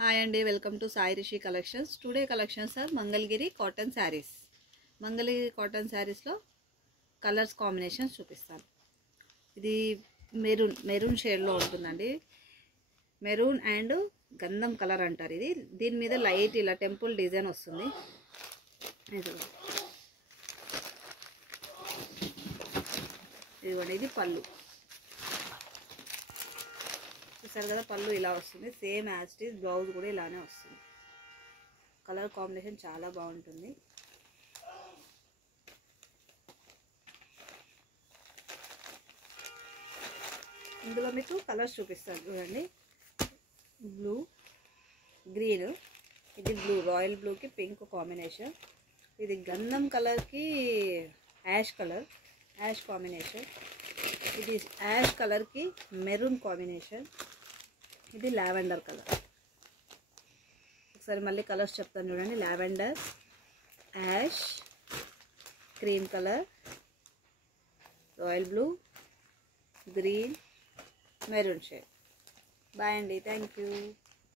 Hi and welcome to Sai Rishi Collections. Today collections are Mangalgiri cotton sarees. Mangalgiri cotton sarees lo colors combinations చూపిస్తాను. ఇది maroon shade లో ఉంటుందండి. Maroon and గంధం colour అంటారు ఇది. దీని మీద లైట్ ఇలా టెంపుల్ డిజైన్ వస్తుంది. ఇది పళ్ళు. చూసారు కదా, పళ్ళు ఇలా వస్తుంది. Same as it is blouse కూడా ఇలానే వస్తుంది. కలర్ కాంబినేషన్ చాలా బాగుంటుంది. ఇందులో మీకు కలర్స్ చూపిస్తాను చూడండి. బ్లూ, గ్రీన్, ఇది బ్లూ, రాయల్ బ్లూకి పింక్ కాంబినేషన్. ఇది గంధం కలర్కి యాష్ కలర్, యాష్ కాంబినేషన్. ఇది యాష్ కలర్కి మెరూన్ కాంబినేషన్. ఇది లావెండర్ కలర్. ఒకసారి మళ్ళీ కలర్స్ చెప్తాను చూడండి. Lavender, ash, cream colour, royal blue, green, maroon shade. Bye అండి, థ్యాంక్ యూ.